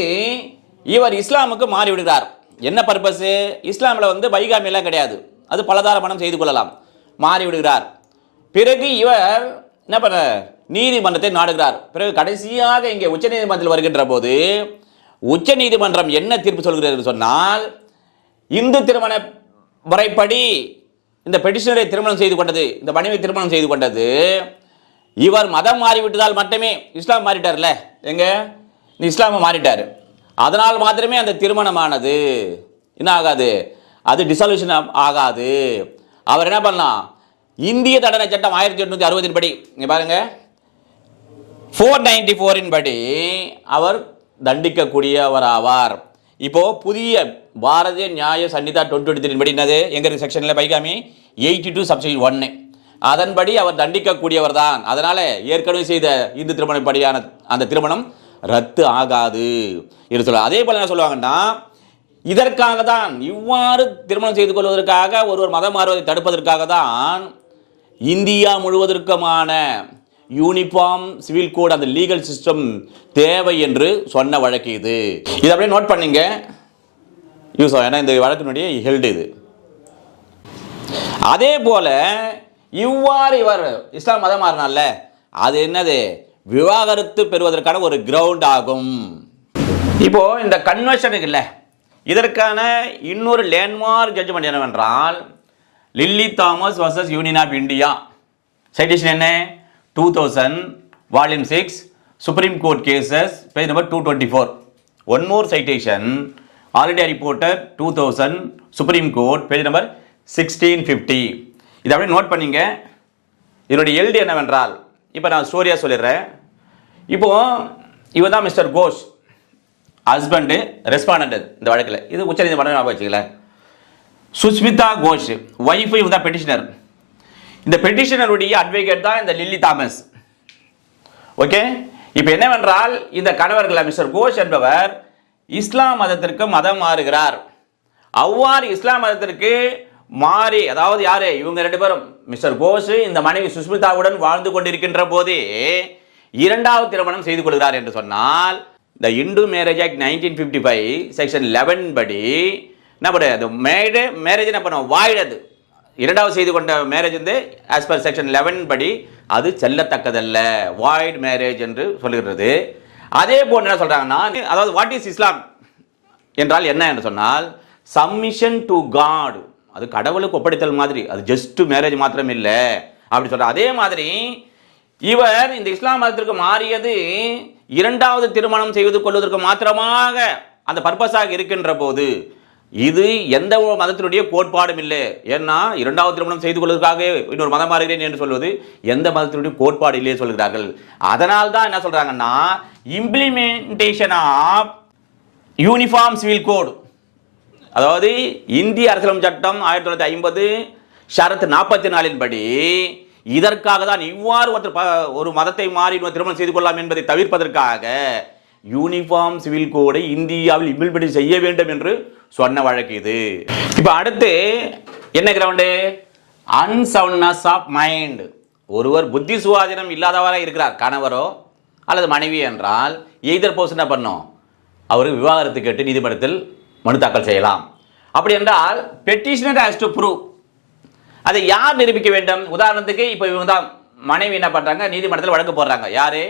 இவர் இஸ்லாமுக்கு மாறிவிடுகிறார். என்ன பர்பஸ்? இஸ்லாமில் வந்து பைகாமியெல்லாம் கிடையாது, அது பலதார மனம் செய்து கொள்ளலாம். மாறிவிடுகிறார். பிறகு இவர் என்ன பண்ண நீதிமன்றத்தை நாடுகிறார். பிறகு கடைசியாக இங்கே உச்ச நீதிமன்றத்தில் வருகின்ற போது உச்ச நீதிமன்றம் என்ன தீர்ப்பு சொல்கிறது சொன்னால், இந்து திருமண முறைப்படி இந்த பெட்டிஷனரை திருமணம் செய்து கொண்டது, இந்த மனைவி திருமணம் செய்து கொண்டது, இவர் மதம் மாறிவிட்டதால் மட்டுமே, இஸ்லாம் மாறிட்டார்ல, எங்க இஸ்லாமை மாறிட்டார், அதனால் மாத்திரமே அந்த திருமணமானது என்ன ஆகாது, அது டிசால்யூஷன் ஆகாது. அவர் என்ன பண்ணலாம், இந்திய தண்டனை சட்டம் 1860 படி இங்க பாருங்க 494 படி அவர் தண்டிக்கக்கூடியவர் ஆவார். இப்போ புதிய பாரதிய நியாய சன்னிதா 2023 படி என்னது, எங்க செக்ஷன்ல பைகாமி 82 சப்செக்ஷன் 1, அதன்படி அவர் தண்டிக்கக்கூடியவர் தான். அதனால ஏற்கனவே செய்த இந்து திருமணப்படியான அந்த திருமணம் ரத்து ஆகாது என்று சொல்ல. அதே போல என்ன சொல்லுவாங்கன்னா, இதற்காக தான் இவ்வாறு திருமணம் செய்து கொள்வதற்காக ஒருவர் மதம் மாறுவதை தடுப்பதற்காக தான் இந்தியா முழுவதற்குமான யூனிஃபார்ம் சிவில் கோட், அந்த லீகல் சிஸ்டம் தேவை என்று சொன்ன வழக்கு இது. இதை அப்படியே நோட் பண்ணீங்க யூஸ், ஏன்னா இந்த வழக்கினுடைய ஹெல்டு இது. அதே போல இவ்வாறு இவர் இஸ்லாம் மதம் மாறினால அது என்னது, விவாகரத்து பெறுவதற்கான ஒரு கிரவுண்ட் ஆகும். இப்போ இந்த கன்வர்ஷன் இருக்குல்ல, இதற்கான இன்னொரு லேண்ட்மார்க் ஜட்ஜ்மெண்ட் என்னவென்றால் Lilly Thomas versus union of India. Citation என்ன, 2000 volume 6 Supreme court cases page number 224. One more citation All India Reporter 2000 Supreme court page number 1650. இதை அப்படியே நோட் பண்ணிங்க. இதனுடைய எல்டி என்னவென்றால், இப்போ நான் ஸ்டோரியாக சொல்லிடுறேன். இப்போ இவர் தான் மிஸ்டர் கோஷ், ஹஸ்பண்டு, ரெஸ்பாண்டன்ட் இந்த வழக்கில். இது உச்ச நீதிமன்றம் ஞாபகம் வச்சுக்கல. சுஷ்மிதா கோஷ் ஒய்ஃபு, இவங்க தான் பெட்டிஷனர். இந்த பெட்டிஷனருடைய அட்வொகேட் தான் இந்த லில்லி தாமஸ். ஓகே, இப்போ என்னவென்றால் இந்த கணவர்கள் மிஸ்டர் கோஷ் என்பவர் இஸ்லாம் மதத்திற்கு மதம் மாறுகிறார். அவ்வாறு இஸ்லாம் மதத்திற்கு மாறி, அதாவது யாரு, இவங்க ரெண்டு பேரும் மிஸ்டர் கோஷ் இந்த மனைவி சுஷ்மிதாவுடன் வாழ்ந்து கொண்டிருக்கின்ற போதே இரண்டாவது திருமணம் செய்து கொள்கிறார் என்று சொன்னால், இந்த இந்து மேரேஜ் ஆக்ட் 1955 செக்ஷன் 11 படி என்ன பண்ணுறது, மேரேஜ் என்ன பண்ணுவோம், வாய்டது, இரண்டாவது செய்து கொண்ட மேரேஜ் வந்து ஆஸ் பர் செக்ஷன் 11 படி அது செல்லத்தக்கதல்ல, வாய்ட் மேரேஜ் என்று சொல்லுகிறது. அதே போல் என்ன சொல்றாங்கன்னா, அதாவது வாட் இஸ் இஸ்லாம் என்றால் என்ன என்று சொன்னால், சப்மிஷன் டு காட், அது கடவுளுக்கு ஒப்படைத்தல் மாதிரி, அது ஜஸ்ட் மேரேஜ் மாத்திரம் இல்லை அப்படி சொல்ற. அதே மாதிரி இவர் இந்த இஸ்லாம் மதத்திற்கு மாறியது இரண்டாவது திருமணம் செய்து கொள்வதற்கு மாத்திரமாக அந்த பர்பஸாக இருக்கின்ற போது இது எந்த மதத்தினுடைய கோட்பாடும் இல்லை. ஏன்னா இரண்டாவது திருமணம் செய்து கொள்வதற்காக இன்னொரு மதம் மாறுகிறேன் என்று சொல்வது எந்த மதத்தினுடைய கோட்பாடு இல்லையே சொல்கிறார்கள். அதனால் தான் என்ன சொல்றாங்கன்னா, implementation of uniform civil code, அதாவது இந்திய அரசியலமைப்பு சட்டம் 1950 ஷரத் 44 படி இதற்காக தான் இவ்வாறு ஒரு மதத்தை மாறி திருமணம் செய்து கொள்ளலாம் என்பதை தவிர்ப்பதற்காக யூனிஃபார்ம் சிவில் கோடை இந்தியாவில் இம்ப்ளிமெண்ட் செய்ய வேண்டும் என்று சொன்ன வழக்கு இது. இப்போ அடுத்து என்ன கிரவுண்டு, அன்சவுண்ட்னஸ் ஆஃப் மைண்ட். ஒருவர் புத்தி சுவாதீனம் இல்லாதவராக இருக்கிறார், கணவரோ அல்லது மனைவி என்றால் எய்தர் போஸ் என்ன பண்ணும், அவருக்கு விவாகரத்து கேட்டு நீதிமன்றத்தில் மனு தாக்கல் செய்யலாம். அப்படி என்றால் பெட்டிஷனர் ஹேஸ் டு ப்ரூவ், அதை யார் நிரூபிக்க வேண்டும். உதாரணத்துக்கு இப்போ இவங்க தான் மனைவி என்ன பண்றாங்க, நீதிமன்றத்தில் வழக்கு போடுறாங்க. யாரு,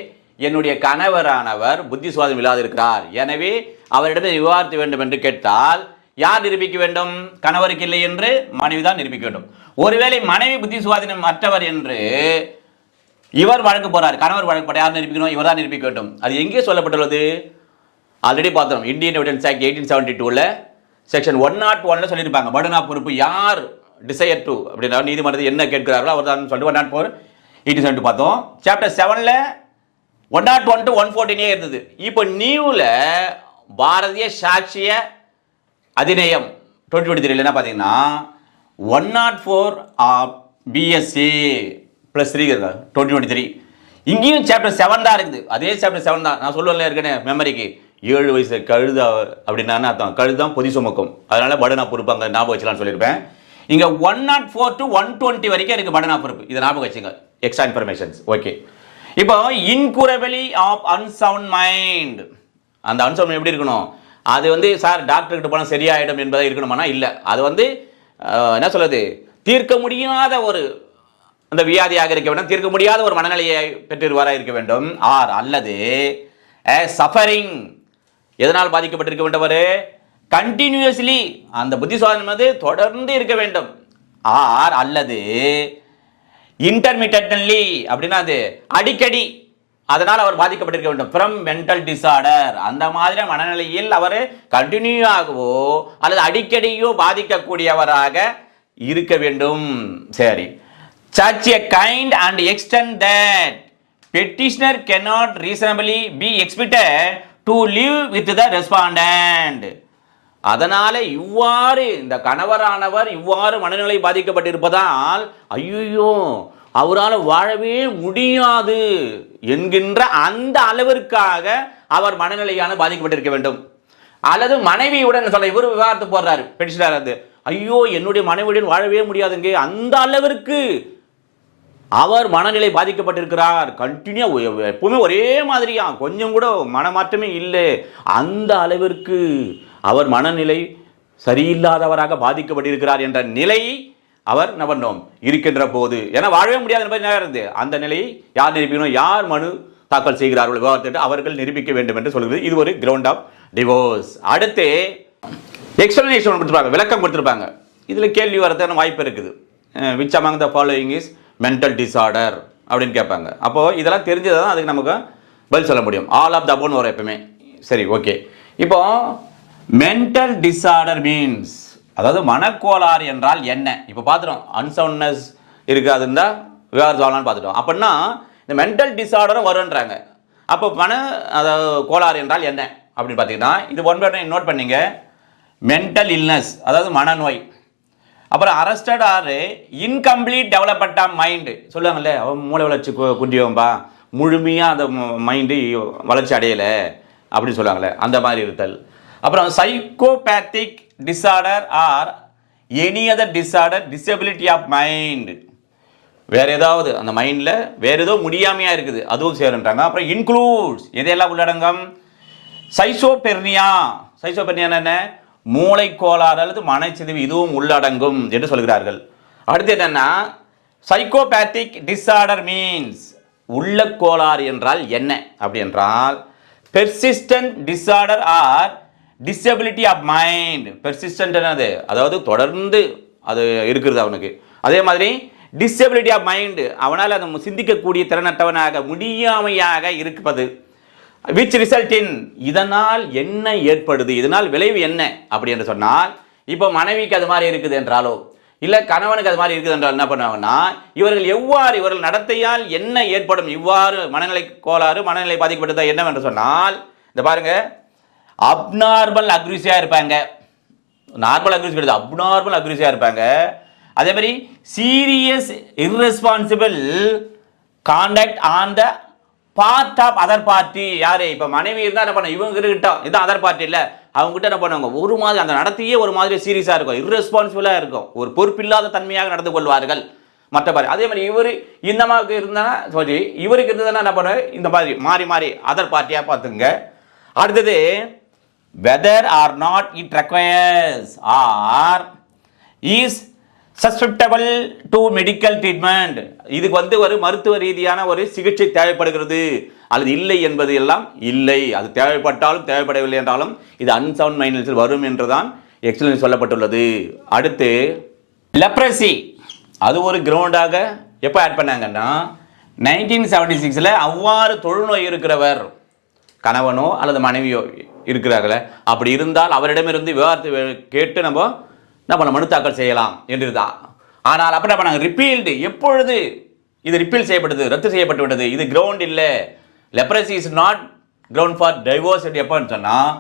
என்னுடைய கணவரானவர் புத்தி சுவாதீனம் இல்லாது இருக்கிறார், எனவே அவரிடம் விவாகரத்து வேண்டும் என்று கேட்டால் யார் நிரூபிக்க வேண்டும், கணவருக்கு இல்லை என்று மனைவி தான் நிரூபிக்க வேண்டும். ஒருவேளை மனைவி புத்தி சுவாதீனம் மற்றவர் என்று இவர் வழக்கு போறார், கணவர் வழக்கு போற, யார் நிரூபிக்கணும், இவர் தான் நிரூபிக்க வேண்டும். அது எங்கே சொல்லப்பட்டுள்ளது, ஆல்ரெடி பார்த்தோம், இந்தியன் எவிடன்ஸ் ஆக்ட் 1872ல செக்ஷன் 101ல சொல்லியிருப்பாங்க. பர்டன் ஆஃப் பொறுப்பு யார் டிசையர் டு அப்படின்னா நீதிமன்றத்தில் என்ன கேட்கிறார்களோ அவர் தான் சொல்லிட்டு 104 1872 பார்த்தோம். சாப்டர் 7ல 101 to 114 இருந்தது. இப்போ நியூல பாரதிய சாட்சிய அதிநயம் 2023 என்ன பார்த்தீங்கன்னா 104 பிஎஸ்சி + 3 2023. இங்கேயும் சாப்டர் 7 தான் இருக்குது, அதே சாப்டர் 7 தான். நான் சொல்லுவேன்ல இருக்கேன் மெமரிக்கு, 7 வயசு கழுத அப்படின்னா அர்த்தம், கழுதான் பொதி சுமக்கும், அதனால படனா பொறுப்பு அங்கே ஞாபகம் வச்சுலான்னு சொல்லியிருப்பேன். இங்கே 104 to 120 வரைக்கும் இருக்குது படனா பொறுப்பு, இதை ஞாபகம் வச்சுங்க, எக்ஸ்ட்ரா இன்ஃபர்மேஷன்ஸ். ஓகே, இப்போ இன்குரபிலி ஆஃப் அன்சவுண்ட் மைண்ட், அந்த அன்சவுண்ட் மைண்ட் எப்படி இருக்கணும்? அது வந்து சார் டாக்டர்கிட்ட போனால் சரியாயிடும் என்பதை இருக்கணுமானா இல்லை, அது வந்து என்ன சொல்றது, தீர்க்க முடியாத ஒரு அந்த வியாதியாக இருக்க வேண்டும், தீர்க்க முடியாத ஒரு மனநிலையை பெற்றிருவாராக இருக்க வேண்டும். ஆர் அல்லது சஃபரிங், எதனால் பாதிக்கப்பட்டிருக்க வேண்டவர், கண்டினியூஸ்லி அந்த புத்தி சோதனை தொடர்ந்து இருக்க வேண்டும். ஆர் அல்லது இன்டர்மிட்டன்ட்லி, அப்படின்னா அது அடிக்கடி, அதனால் அவர் பாதிக்கப்பட்டிருக்க வேண்டும். ஃப்ரம் மென்டல் டிசார்டர், அந்த மாதிரி மனநிலையில் அவர் கண்டினியூவாகவோ அல்லது அடிக்கடியோ பாதிக்கக்கூடியவராக இருக்க வேண்டும். சரி, such a kind and extent that petitioner cannot reasonably be expected to live with the respondent. அதனால இவ்வாறு இந்த கணவரானவர் இவ்வாறு மனநிலை பாதிக்கப்பட்டிருப்பதால் ஐயோ அவரால் வாழவே முடியாது என்கின்ற அந்த அளவிற்காக அவர் மனநிலையான பாதிக்கப்பட்டிருக்க வேண்டும். அல்லது மனைவியுடன் சொல்ல, இவர் விவாகரத்து போடுறாரு பெட்டிஷனர், அது ஐயோ என்னுடைய மனைவியுடன் வாழவே முடியாதுங்க, அந்த அளவிற்கு அவர் மனநிலை பாதிக்கப்பட்டிருக்கிறார், கண்டினியூ எப்பவுமே ஒரே மாதிரியா, கொஞ்சம் கூட மனமாற்றமே இல்லை, அந்த அளவிற்கு அவர் மனநிலை சரியில்லாதவராக பாதிக்கப்பட்டிருக்கிறார் என்ற நிலை அவர் என்ன பண்ணோம் இருக்கின்ற போது, ஏன்னா வாழவே முடியாது என்பது இருந்து அந்த நிலையை யார் நிரூபிக்கணும், யார் மனு தாக்கல் செய்கிறார்கள் விவாதத்தை அவர்கள் நிரூபிக்க வேண்டும் என்று சொல்கிறது. இது ஒரு கிரவுண்ட் ஆஃப் டிவோர்ஸ். அடுத்து எக்ஸ்பிளனேஷன் கொடுத்துருப்பாங்க, விளக்கம் கொடுத்துருப்பாங்க. இதில் கேள்வி வரதான வாய்ப்பு இருக்குது. Which among the following is mental disorder அப்படின்னு கேட்பாங்க. அப்போது இதெல்லாம் தெரிஞ்சது தான் அதுக்கு நமக்கு பதில் சொல்ல முடியும். ஆல் ஆஃப் த அபோன்னு வரும் எப்பவுமே. சரி, ஓகே. இப்போ மென்டல் டிசார்டர் மீன்ஸ், அதாவது மனக்கோளாறு என்றால் என்ன? இப்போ பார்த்துட்டோம், அன்சவுண்ட்னஸ் இருக்காதுன்னு தான் விவாதம் சொல்லலாம்னு பார்த்துட்டோம். அப்படின்னா இந்த மென்டல் டிசார்டரும் வருன்றாங்க. அப்போ அதாவது கோளாறு என்றால் என்ன அப்படின்னு பார்த்தீங்கன்னா, இது ஒன் பை ஒன் நோட் பண்ணிங்க. மென்டல் இல்னஸ், அதாவது மனநோய். அப்புறம் arrested or incomplete development of mind, சொல்லுவாங்கல்ல, அவன் மூளை வளர்ச்சி குன்றியவன்பா, முழுமையாக அந்த மைண்டு வளர்ச்சி அடையலை அப்படின்னு சொல்லுவாங்களே, அந்த மாதிரி இருத்தல். அப்புறம் psychopathic disorder or any other disorder disability of mind, வேற ஏதாவது அந்த மைண்டில் வேற ஏதோ முடியாமையாக இருக்குது அதுவும் சேருன்றாங்க. அப்புறம் இன்க்ளூட்ஸ், எதையெல்லாம் உள்ளடங்கம், சைசோபெர்னியா, சைசோபெர்னியா என்ன, மூளை கோளாறு அல்லது மனச்சிதைவு, இதுவும் உள்ளடங்கும் என்று சொல்கிறார்கள். அடுத்து என்னன்னா, சைக்கோபேத்திக் டிசார்டர் மீன்ஸ், உள்ள கோளாறு என்றால் என்ன அப்படி என்றால், persistent disorder or disability of mind. Persistent என்னது, அதாவது தொடர்ந்து அது இருக்கிறது அவனுக்கு. அதே மாதிரி டிசபிலிட்டி ஆஃப் மைண்ட், அவனால் அதை சிந்திக்கக்கூடிய திறனற்றவனாக முடியாமையாக இருப்பது. விச் ரிசல்ட் இன், இதனால் என்ன ஏற்படுது, இதனால் விளைவு என்ன அப்படி என்று சொன்னால், இப்போ மனைவிக்கு அது மாதிரி இருக்குது என்றாலோ இல்லை கணவனுக்கு அது மாதிரி இருக்குது என்றால் என்ன பண்ணுவாங்கன்னா, இவர்கள் எவ்வாறு இவர்கள் நடத்தையால் என்ன ஏற்படும், இவ்வாறு மனநிலை கோளாறு மனநிலை பாதிக்கப்பட்டதா என்னவென்று சொன்னால், இந்த பாருங்க, அப்நார்மல் அக்ரிசியாக இருப்பாங்க, நார்மல் அக்ரிசி கிடையாது, அப்நார்மல் அக்ரிசியாக இருப்பாங்க. அதே மாதிரி serious irresponsible conduct on the part of other party. யாரு, இப்போ மனைவி இருந்தால் என்ன பண்ண, இவங்க கிட்ட இதுதான் அதர் பார்ட்டி இல்லை, அவங்க கிட்ட என்ன பண்ணுவாங்க, ஒரு மாதிரி அந்த நடத்தையே ஒரு மாதிரி சீரியஸாக இருக்கும், இர்ரெஸ்பான்சிபிளாக இருக்கும், ஒரு பொறுப்பில்லாத தன்மையாக நடந்து கொள்வார்கள் மற்ற மாதிரி. அதே மாதிரி இவர் இந்த மாதிரி இருந்தானா சாரி, இவருக்கு இருந்ததுன்னா என்ன பண்ணுவார், இந்த மாதிரி மாறி மாறி அதர் பார்ட்டியாக பார்த்துங்க. அடுத்தது, whether or not it requires or is susceptible to medical treatment. இதுக்கு வந்து ஒரு மருத்துவ ரீதியான ஒரு சிகிச்சை தேவைப்படுகிறது அல்லது இல்லை என்பது எல்லாம் இல்லை, அது தேவைப்பட்டாலும் தேவைப்படவில்லை என்றாலும் இது அன்சவுண்ட் மைண்டில் வரும் என்றுதான் எக்ஸ்பிளனேஷன் சொல்லப்பட்டுள்ளது. அடுத்து லெப்ரசி, அது ஒரு கிரவுண்டாக எப்போ ஆட் பண்ணாங்கன்னா 1976 அவ்வாறு தொழுநோய் இருக்கிறவர் கணவனோ அல்லது மனைவியோ இருக்கிறார்களே, அப்படி இருந்தால் அவரிடமிருந்து விவாதத்தை கேட்டு நம்ம என்ன பண்ண மனு தாக்கல் செய்யலாம் என்று தான். ஆனால் அப்படி என்ன பண்ணாங்க, ரிப்பீல்டு, எப்பொழுது இது ரிப்பீல் செய்யப்பட்டது, ரத்து செய்யப்பட்டு விட்டது, இது கிரவுண்ட் இல்லை, leprosy is not ground for divorce எப்போன்னு சொன்னால்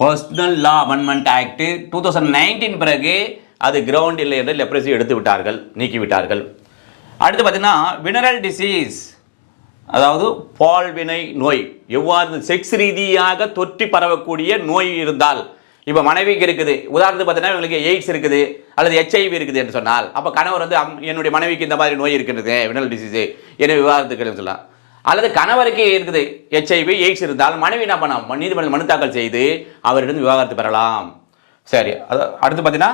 பர்சனல் லா அமெண்ட்மெண்ட் ஆக்ட் 2019 பிறகு அது கிரவுண்ட் இல்லை என்று லெப்ரசி எடுத்து விட்டார்கள், நீக்கி விட்டார்கள். அடுத்து பார்த்தீங்கன்னா வினரல் டிசீஸ், அதாவது பால்வினை நோய், எவ்வாறு செக்ஸ் ரீதியாக தொற்றி பரவக்கூடிய நோய் இருந்தால், இப்போ மனைவிக்கு இருக்குது, உதாரணத்துக்கு பார்த்தீங்கன்னா இவங்களுக்கு எய்ட்ஸ் இருக்குது அல்லது HIV இருக்குது என்று சொன்னால், அப்போ கணவர் வந்து என்னுடைய மனைவிக்கு இந்த மாதிரி நோய் இருக்கிறது, வினல் டிசீஸ், என்ன விவாதத்துக்கு சொல்லலாம். அல்லது கணவருக்கு இருக்குது HIV எய்ட்ஸ் இருந்தால் மனைவி என்ன பண்ணலாம், நீதிமன்றம் மனு தாக்கல் செய்து அவரிடம் விவாகரத்து பெறலாம். சரி, அடுத்து பார்த்தீங்கன்னா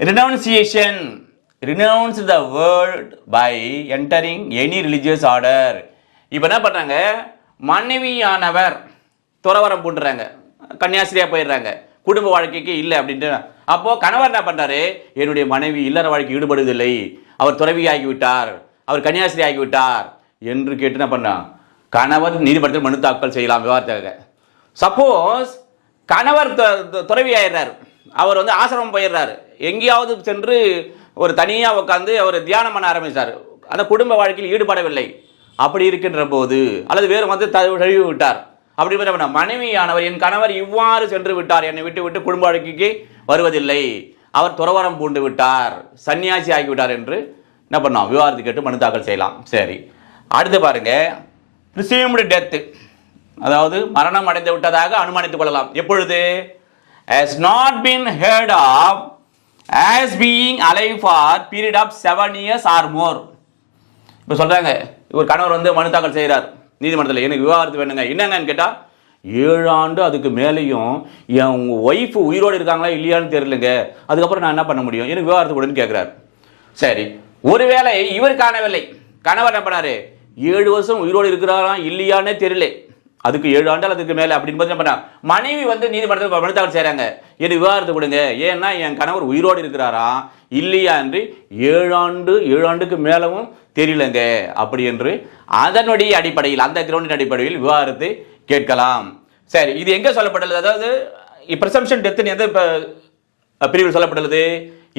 ரினவுன்சியேஷன், renounce the world by entering any religious order. இப்போ என்ன பண்ணுறாங்க, மனைவியானவர் துறவரம் பூண்டுறாங்க, கன்னியாஸ்திரியா போயிடுறாங்க, குடும்ப வாழ்க்கைக்கு இல்லை அப்படின்ட்டு. அப்போ கணவர் என்ன பண்றாரு, என்னுடைய மனைவி இல்லற வாழ்க்கை ஈடுபடுவதில்லை, அவர் துறவி ஆகிவிட்டார், அவர் கன்னியாஸ்திரி ஆகிவிட்டார் என்று கேட்டு என்ன பண்ணா, கணவர் நீதிமன்றத்தில் மனு தாக்கல் செய்யலாம் விவாதத்துக்காக. சப்போஸ் கணவர் துறவி ஆயிடுறார், அவர் வந்து ஆசிரமம் போயிடுறாரு, எங்கேயாவது சென்று ஒரு தனியாக உட்காந்து அவர் தியானம் பண்ண ஆரம்பித்தார், அந்த குடும்ப வாழ்க்கையில் ஈடுபடவில்லை, அப்படி இருக்கின்ற போது, அல்லது வேறு வந்து தழுவி விட்டார், அப்படி பண்ண மனைவியானவர் என் கணவர் இவ்வாறு சென்று விட்டார், என்னை விட்டு விட்டு குடும்ப வாழ்க்கைக்கு வருவதில்லை, அவர் துறவரம் பூண்டு விட்டார், சன்னியாசி ஆகிவிட்டார் என்று என்ன பண்ணோம், விவாதத்தை கேட்டு மனு தாக்கல் செய்யலாம். சரி, அடுத்து பாருங்க, presumed death, அதாவது மரணம் அடைந்து விட்டதாக அனுமானித்துக் கொள்ளலாம். எப்பொழுது has not been heard of as being alive for period of 7 years or more. இப்போ சொல்றாங்க, ஒரு கணவர் வந்து மனு தாக்கல் செய்கிறார் நீதிமன்றத்தில், எனக்கு விவாகரத்து வேணுங்க, என்னங்கன்னு கேட்டால் 7 ஆண்டு அதுக்கு மேலேயும் என் ஒய்ஃப் உயிரோடு இருக்காங்களா இல்லையான்னு தெரியலங்க, அதுக்கப்புறம் நான் என்ன பண்ண முடியும், எனக்கு விவாகரத்து கொடுன்னு கேட்குறாரு. சரி, ஒருவேளை இவர் காணவில்லை, கணவர் என்ன பண்ணாரு, 7 வருஷம் உயிரோடு இருக்கிறாரா இல்லையானே தெரியல, அதுக்கு 7 ஆண்டால் அதுக்கு மேலே அப்படின்னு என்ன பண்ணா, மனைவி வந்து நீதிமன்றத்தில் மனு தாக்கல் செய்கிறாங்க, எனக்கு விவாகரத்து கொடுங்க, ஏன்னா என் கணவர் உயிரோடு இருக்கிறாரா இல்லையா என்று 7 ஆண்டுக்கு மேலவும் தெரியலங்க அப்படி என்று அதனுடைய அடிப்படையில், அந்த கிரவுண்டின் அடிப்படையில் விவாகரத்து கேட்கலாம். சரி, இது எங்கே சொல்லப்பட்டுள்ளது, அதாவது பிரசம்ஷன் டெத் எந்த பிரிவில் சொல்லப்பட்டுள்ளது,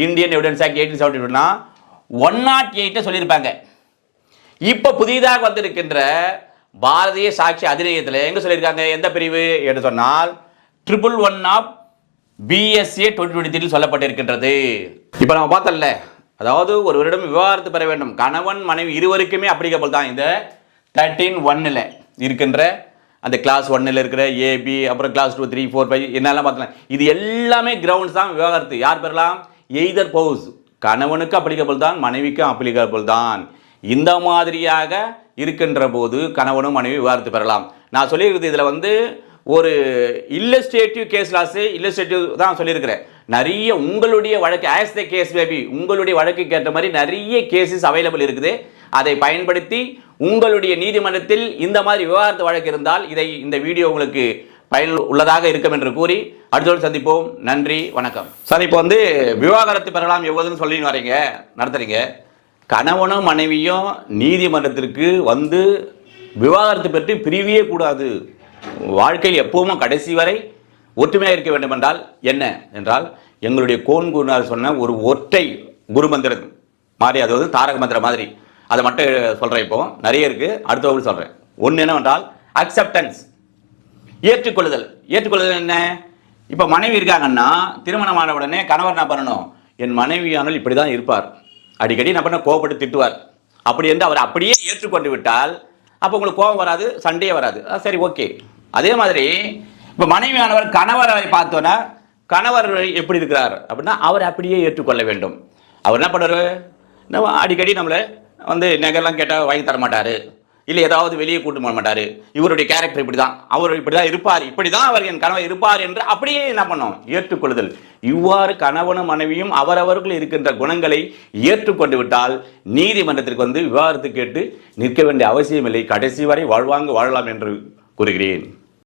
இந்தியன் எவிடன்ஸ் ஆக்ட் 1872 108 சொல்லியிருப்பாங்க. இப்போ புதிதாக வந்திருக்கின்ற பாரதிய சாட்சி அதிநியத்தில் எங்கே சொல்லியிருக்காங்க, எந்த பிரிவு என்று சொன்னால் 111 ஆஃப் BSA 2023 சொல்லப்பட்டிருக்கின்றது. இப்போ நம்ம பார்த்தோம்ல, அதாவது ஒருவரிடம் விவாகரத்து பெற வேண்டும், கணவன் மனைவி இருவருக்குமே அப்ளிகபிள் தான். இந்த 13(1) இருக்கின்ற அந்த கிளாஸ் 1 இருக்கிற AB, அப்புறம் கிளாஸ் 2, 3, 4, 5 என்னெல்லாம் பார்த்தலாம், இது எல்லாமே கிரவுண்ட்ஸ் தான் விவாகரத்து. யார் பெறலாம், எய்தர் பவுஸ், கணவனுக்கு அப்ளிகபிள் தான், மனைவிக்கும் அப்ளிகபிள் தான். இந்த மாதிரியாக இருக்கின்ற போது கணவனும் மனைவி விவாகரத்து பெறலாம். நான் சொல்லியிருக்கிறது இதில் வந்து ஒரு இல்லஸ்ட்ரேட்டிவ் கேஸ் லாஸ், இல்லஸ்ட்ரேட்டிவ் தான் சொல்லியிருக்கிறேன். நிறைய உங்களுடைய வழக்கு ஆஸ் த கேஸ் பேபி, உங்களுடைய வழக்குக்கு ஏற்ற மாதிரி நிறைய கேசஸ் அவைலபிள் இருக்குது. அதை பயன்படுத்தி உங்களுடைய நீதிமன்றத்தில் இந்த மாதிரி விவாகரத்து வழக்கு இருந்தால் இந்த வீடியோ உங்களுக்கு பயனுள்ளதாக இருக்கும் என்று கூறி அடுத்தோடு சந்திப்போம். நன்றி, வணக்கம். சார், இப்போ வந்து விவாகரத்து பெறலாம் எவ்வளவுன்னு சொல்லி வரீங்க, நடத்துறீங்க. கணவனும் மனைவியும் நீதிமன்றத்திற்கு வந்து விவாகரத்து பெற்று பிரிவியே கூடாது, வாழ்க்கையில் எப்பவும் கடைசி வரை ஒற்றுமையாக இருக்க வேண்டும் என்றால் என்ன என்றால், எங்களுடைய கோன் குருநாதர் சொன்ன ஒரு ஒற்றை குரு மந்திரம் மாதிரி, அதாவது தாரக மந்திரம் மாதிரி, அதை மட்டும் சொல்கிறேன். இப்போ நிறைய இருக்குது, அடுத்த வகுப்பு சொல்கிறேன். ஒன்று என்னவென்றால் அக்செப்டன்ஸ், ஏற்றுக்கொள்ளுதல். ஏற்றுக்கொள்ளுதல் என்ன, இப்போ மனைவி இருக்காங்கன்னா திருமணமான உடனே கணவர் என்ன பண்ணணும், என் மனைவியானால் இப்படி தான் இருப்பார், அடிக்கடி என்ன பண்ண கோபப்பட்டு திட்டுவார், அப்படி என்று அவர் அப்படியே ஏற்றுக்கொண்டு விட்டால் அப்போ உங்களுக்கு கோபம் வராது, சண்டையே வராது. சரி, ஓகே. அதே மாதிரி இப்போ மனைவியானவர் கணவரை பார்த்தோன்னா, கணவர் எப்படி இருக்கிறார் அப்படின்னா அவர் அப்படியே ஏற்றுக்கொள்ள வேண்டும். அவர் என்ன பண்ணுவார், அடிக்கடி நம்மளை வந்து நகைலாம் கேட்டால் வாங்கி தர மாட்டார், இல்லை ஏதாவது வெளியே கூட்டு போக மாட்டார், இவருடைய கேரக்டர் இப்படி தான், அவர் இப்படி தான் இருப்பார், இப்படி தான் அவர் என் கணவர் இருப்பார் என்று அப்படியே என்ன பண்ணோம், ஏற்றுக்கொள்ளுதல். இவ்வாறு கணவனும் மனைவியும் அவரவர்கள் இருக்கின்ற குணங்களை ஏற்றுக்கொண்டு விட்டால் நீதிமன்றத்திற்கு வந்து விவாகரத்து கேட்டு நிற்க வேண்டிய அவசியம் இல்லை, கடைசி வரை வாழ்வாங்க வாழலாம் என்று கூறுகிறேன்.